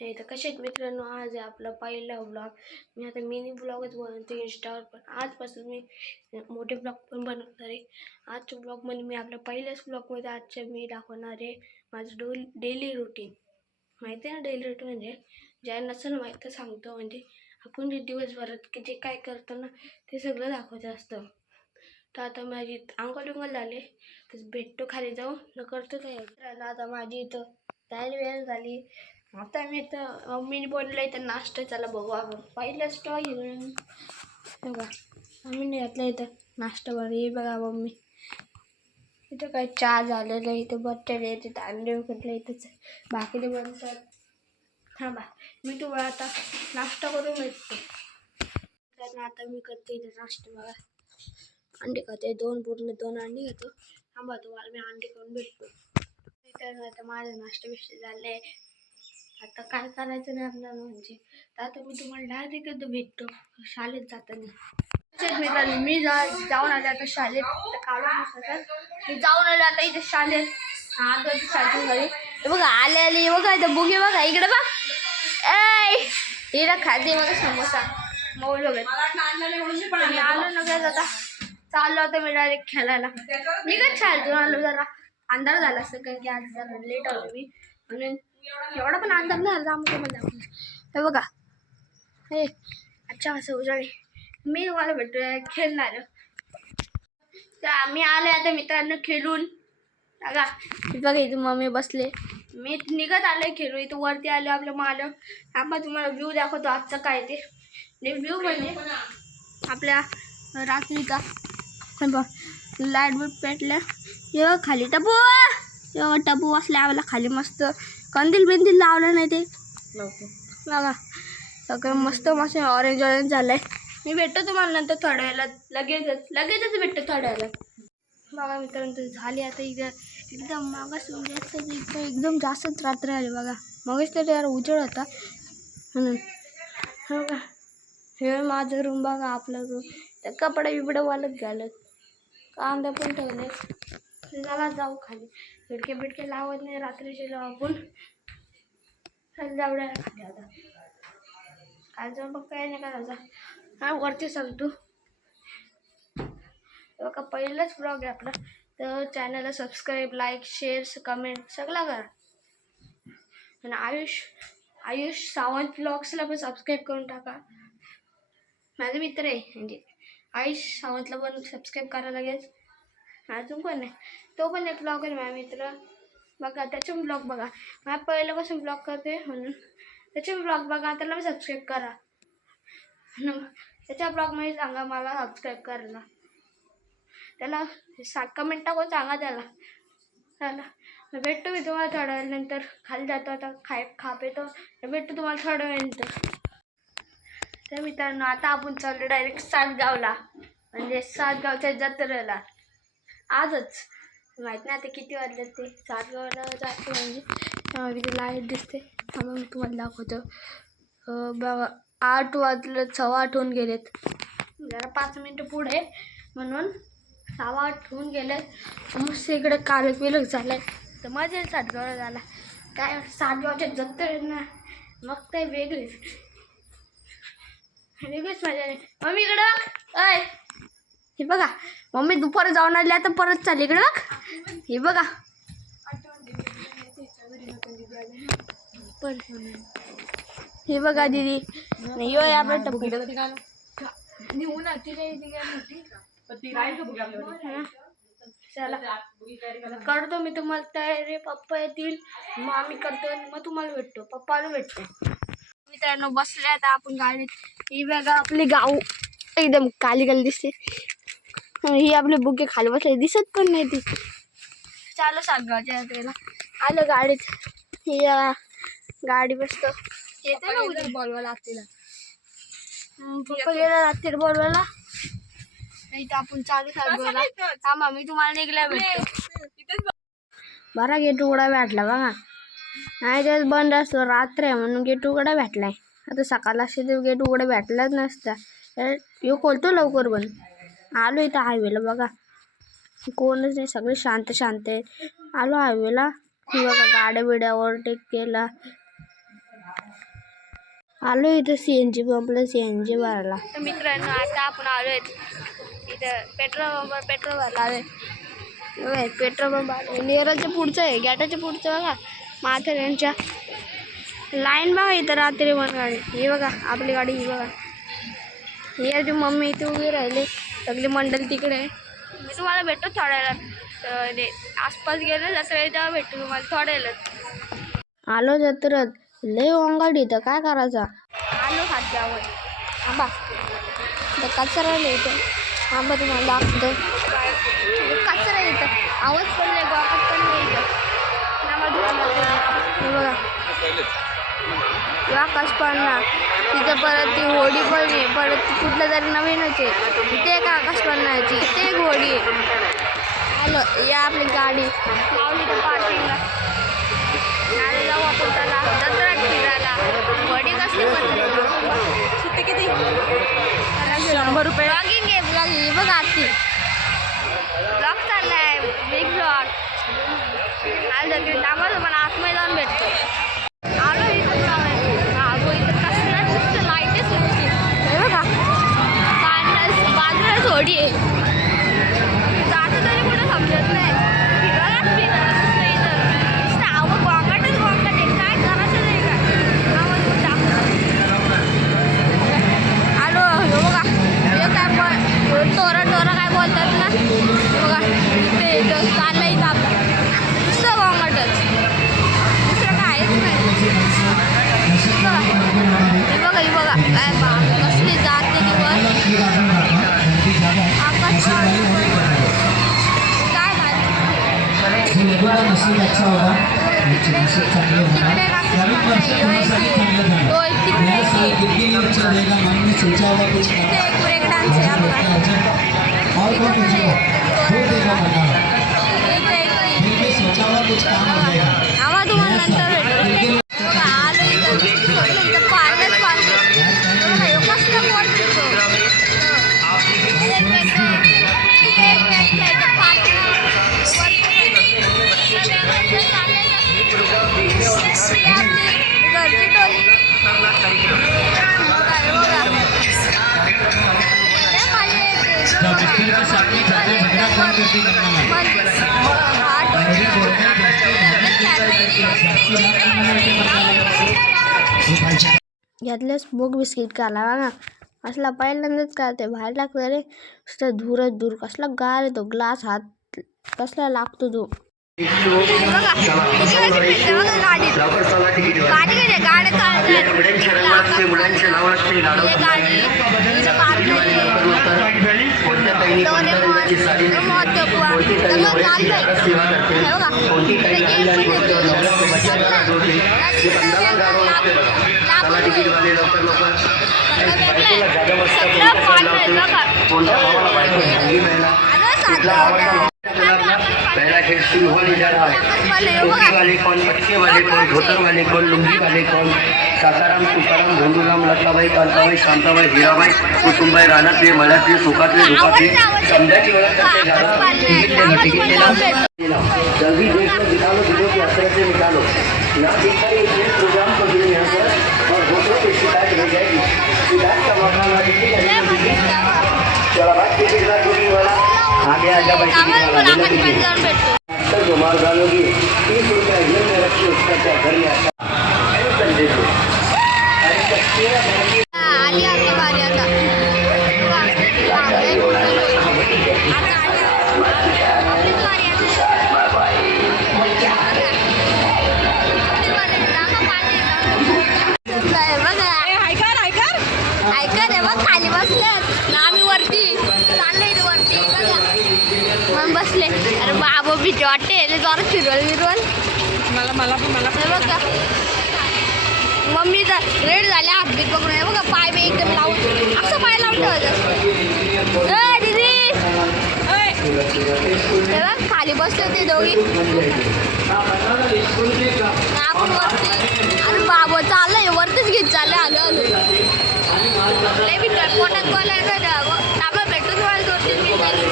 हे तर कसे आहेत मित्रांनो, आज आहे आपला पहिला ब्लॉग. मी आता मिनी ब्लॉगच बनवते इंस्टावर, पण आजपासून मी मोठे ब्लॉग पण बनवणार आहे. आजच्या ब्लॉगमध्ये मी आपल्या पहिल्याच ब्लॉगमध्ये आजच्या मी दाखवणार आहे माझं डेली रुटीन. माहिती आहे ना डेली रुटीन म्हणजे? ज्या नसेल माहीत तर सांगतो. म्हणजे आपण जे दिवसभरात जे काय करतो ना ते सगळं दाखवायचं असतं. तर आता माझी अंघोळ बिंगोळ झाले तर भेटतो खाली जाऊ न करतो तयारी. आता माझी इथं तयारी वेळ झाली. आता मी तर मम्मीने बोललं इथं नाश्ता, चला बघू आपण पहिलं स्टॉल घेऊन बघा. मम्मीने घातलं इथं नाश्ता बघा. हे बघा मम्मी इथं काय चहा झालेलं आहे, इथं बट्ट्याले तिथं अंडे उकडले, इथंच बाकीचे बनतात. थांबा मी तुम्हाला आता नाश्ता करून भेटतो. तर आता मी करते इथं नाश्ता बघा. अंडे खाते, पूर्ण दोन अंडे घेतो. थांबा तुम्हाला मी अंडे करून भेटतो. तर आता माझं नाश्ता बिष्ट झाले. आता काय करायचं नाही आपल्याला म्हणजे, तर आता मी तुम्हाला डायरेक्ट भेटतो शाळेत जाताना. मित्रांनो मी जाऊन आले आता शाळेत. मी जाऊन आले आता इथे शाळेत. शाळेतून घरी बघा आले बघा इथं बुगी बघा, इकडे बघ. इकडे खाते बघा समोसा मौज वगैरे. आलो ना काय आता चाललो होतं मी डायरेक्ट खेळायला. मी काय शाळेतून आलो, जरा अंधार झाला असं कारण की आज जरा लेट आलो मी, म्हणून एवढा पण अंदाज नाही झाला. आम्ही हे बघा, हे अच्छा असं उजाळे मी तुम्हाला भेटतोय खेळणार. तर आम्ही आले आता मित्रांनो खेळून. बघा बघा इथं मम्मी बसले, मी निघत आले खेळून. इथं वरती आले आपलं मालक. आम्हाला तुम्हाला व्ह्यू दाखवतो आजचा काय ते व्ह्यू म्हणजे आपल्या रात्रीचा. लाईट बीट पेटल्या, हे खाली टपू असल्या आम्हाला खाली मस्त कंदील बिंदील लावलं नाही ते बघा. सगळं मस्त ऑरेंज झालंय. मी भेटतो तुम्हाला नंतर थोड्या वेळेला, लगेचच भेटतो थोड्या वेळेला. बघा मित्रांनो झाली आता इथं एकदम मागास इथं एकदम जास्तच रात्र आली बघा. मगच तर यार उजेड होता म्हणून. बघा हे माझं रूम बघा, आपला रूम. त्या कपडे बिपडे वालत घालत, कांदा पण ठेवले. चला जाऊ खाली. खिडके बिडके लावत नाही रात्रीचे लावू आपण. जाऊया खाली आता. काय जाऊ बघ काय नाही करायचं. हा वरती सांगतो बघा. पहिलाच ब्लॉग आहे आपला, तर चॅनलला सबस्क्राईब, लाईक, शेअर, कमेंट सगळं करा. आणि आयुष सावंत ब्लॉग्सला पण सबस्क्राईब करून टाका. माझा मित्र आहे म्हणजे आयुष सावंतला पण सबस्क्राईब करा लगेच. अजून कोण नाही, तो पण एक ब्लॉगर माझा मित्र बघा. त्याचे ब्लॉग बघा, माझ्या पहिल्यापासून ब्लॉग करते म्हणून त्याचे ब्लॉग बघा. त्याला मी सबस्क्राईब करा. त्याच्या ब्लॉगमध्ये सांगा मला सबस्क्राईब करायला. त्याला कमेंट टाकून सांगा त्याला. चला भेटतो मी तुम्हाला थोड्या वेळानंतर. खाली जातो आता खा पेतो. भेटतो तुम्हाला थोड्या वेळानंतर. तर मित्रांनो आता आपण चाललो डायरेक्ट सातगावला, म्हणजे सातगावच्या जत्रेला. आजच माहीत नाही आता किती वाजले ते. सातगावला जातो म्हणजे तिथे लाईट दिसते. मग तुम्हाला दाखवतो बघा. 8 वाजलं, 8:15 होऊन गेलेत. जरा 5 मिनटं पुढे म्हणून 8:15 होऊन गेलेत. मस्त इकडे कालक बिलक झालाय. तर मजा येईल सातगावला झाला. काय सातगावच्या जत्रेत ना मग काय वेगळीच मजा आहे. मम्मी इकडं अय हे बघा. मम्मी दुपारी जाऊन आली आता परत चालली इकडे बघ. हे बघा हे बघा दीदी नाही होय आपलं टप्पू. चला करतो मी तुम्हाला तयारी. पप्पा येतील मग आम्ही करतो, मग तुम्हाला भेटतो. पप्पाला भेटतो. मित्रांनो बसले आता आपण गाडीत. ही बघा आपली गाव एकदम काली काली दिसते. ही आपले बुके खाली बसले, दिसत पण नाही ती. चालू सातगावच्या यात्रेला आलं गाडीत. ही गाडी बसतो येते ना उद्या बोलवायला लागतील. पप्पा गेला रात्री बोलवायला. इथं आपण चालू सातगावला. थांबा मी तुम्हाला निघल्या भेटतो. बरा गेट उघडा भेटला बघा. नाही तेच बंद असतो, रात्र आहे म्हणून गेट उघडा भेटलाय. आता सकाळ असते तर गेट उघडा भेटलाच नसता. यो खोलतो लवकर बंद. आलो इथं हायवेला बघा, कोणच नाही, सगळे शांत शांत आहे. आलो हायवेला. बघा गाड्या बिड्या ओव्हरटेक केला. आलो इथं CNG पंपला CNG भरायला. तर मित्रांनो आता आपण आलो इथं पेट्रोल भरला आहे. पेट्रोल पंप नेरळच्या पुढचं आहे, गॅटाच्या पुढचं बघा. माथेरानच्या लाईन बघा इथं रात्री गाडी. ही बघा आपली गाडी, ही बघा. ही मम्मी इथे उभी राहिले, सगळी मंडळी तिकडे आहे. मी तुम्हाला भेटतो थोड्या वेळात. आसपास गेले जत्रेला तेव्हा भेटतो तुम्हाला थोड्या वेळात. आलो जत्रेत, लय ओंगाडी इथं, काय करायचा. आलो खात आवाज आंबा कचरा इथं. आंबा तुम्हाला दाखवतो, कचरा इथं, आवाज पण नाही, गोकात पण नाही इथं. बघा आकाश पाळणा तिथं, परत ती होडी पण आहे, परत कुठलं तरी नवीनच आहे इथे एक आकाश पाळण्याची, इथे एक होडी आहे. आलं या आपली गाडी लावली तर पार्किंगला. नाले जाऊ आपण त्याला जत्रा फिरायला. होडी कसली सुट्टी किती 100 रुपये. ब्लॉगिंग आहे, ब्लॉगिंग बघा. आजची ब्लॉग चाललाय, बिग ब्लॉग. आज आम्हाला पण आतमध्ये जाऊन भेटतो. आलो इथं इथं कसला नुसतं लाईटच लागते. हे बघा बाजूलाच होडी आहे, जातं तरी कुठं समजत नाही. टोरा काय बोलतात ना बघा, ते चाललंय इथं आपलं नुसतं गोंगाटच, दुसरं काहीच नाही. हे बघा काय कसली जाते दिवस. आकाश काय आम्हा तुम्हाला नंतर भेटतो. आलो इथं पाण्यात कसलं पोट भेटतो. घरची टोली यातले स्मोक बिस्किट खाला बघा. असला पहिल्यांदाच करते, बाहेर लागतं रे नुसतं धूर कसला गार येतो. ग्लास हात कसला लागतो तो. पहला खेल शुरू होने जा रहा है. टोपी वाले कौन, पटके वाले कौन, धोतर वाले कौन, लुंगी वाले कौन. सासाराम, तुकाराम, धोंडूराम, लताबाई, कांताबाई, शांताबाई, हिराबाई, कुसुमबाई, रानातले, मळ्यातले, सुखातले, दुखातले, समजाची ओळख करते जल्दी देश में निकालो, वीडियो की असरत से निकालो ना. देखा ये प्रोग्राम को जुड़े यहाँ पर और वोटरों की शिकायत हो जाएगी. शिकायत का मौका ना दीजिए. चलो बात कीजिए वाला आगे आजा भाई. जो मार डालोगी 30 रुपया जेल में रखी, उसका क्या घर में आता. खाली बसले आम्ही वरती चाललंय वरती म्हणून बसले. अरे बाबा भीती वाटते जरा फिरवल मला बघा. मम्मीचा रेड झाले, हात बीत पकडून आहे बघा. पाय बी एकदम लावून असं पाय लावून ठेवायचं. दीदी खाली बसले होते दोघी, आपण वरती. अरे बाबा चाललंय वरतीच घेत चालले. आलो पोटात बोलायचं डाबा भेटून तुम्हाला 2-3 मिनिटांनी.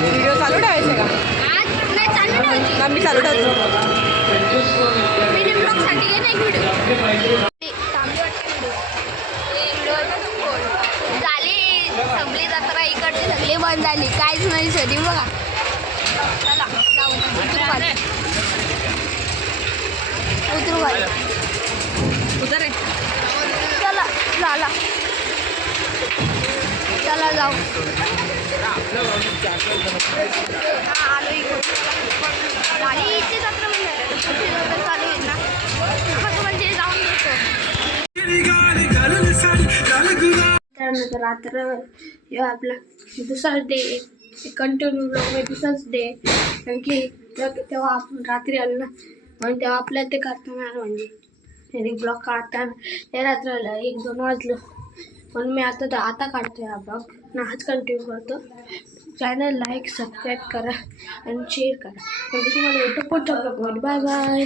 व्हिडिओ चालू ठेवायचे का? आज नाही चालू ठेवायची, मी चालू ठेवतो. झाली संपली जत्रा इकडची सगळी बंद झाली काहीच नाही सदी बघा चला जाऊ उतरू खाली उतर आहे चला झाला चला जाऊ आलो इकडे झाली इथे जत्रा म्हणजे चालू आहे ना म्हणजे जाऊन देतो त्यानंतर रात्र ह्यो आपला दुसरा डे कंटिन्यू ब्लॉग दुसराच डे कारण की तेव्हा आपण रात्री आलो ना म्हणून तेव्हा आपल्याला ते करताना आलं म्हणजे ब्लॉग काढताना ते रात्र 1-2 वाजलं म्हणून मी आता काढतोय हा ब्लॉग ना आज कंटिन्यू करतो चॅनल लाईक सबस्क्राईब करा आणि शेअर करा म्हणजे तुम्हाला भेटतो पुढच्या ब्लॉगमध्ये बाय बाय